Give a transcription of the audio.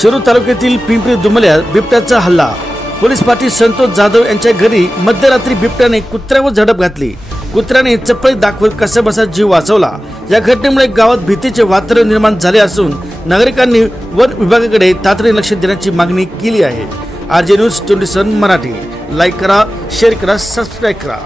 शिरूर तालुक्यातील पिंपरी दुमल्यात बिबट्याचा हल्ला। पोलीस पाटील संतोष जाधव यांच्या घरी मध्यरात्री बिबट्याने कुत्र्यावर झडप घातली। कुत्र्याने चपळी दाखवत कसाबसा जीव वाचवला। या घटनेमुळे गावात भीतीचे वातावरण निर्माण झाले असून नागरिकांनी वन विभागाकडे तातडीने लक्ष देण्याची मागणी केली आहे। RJ News 27 मराठी लाईक करा, शेअर करा, सबस्क्राइब करा।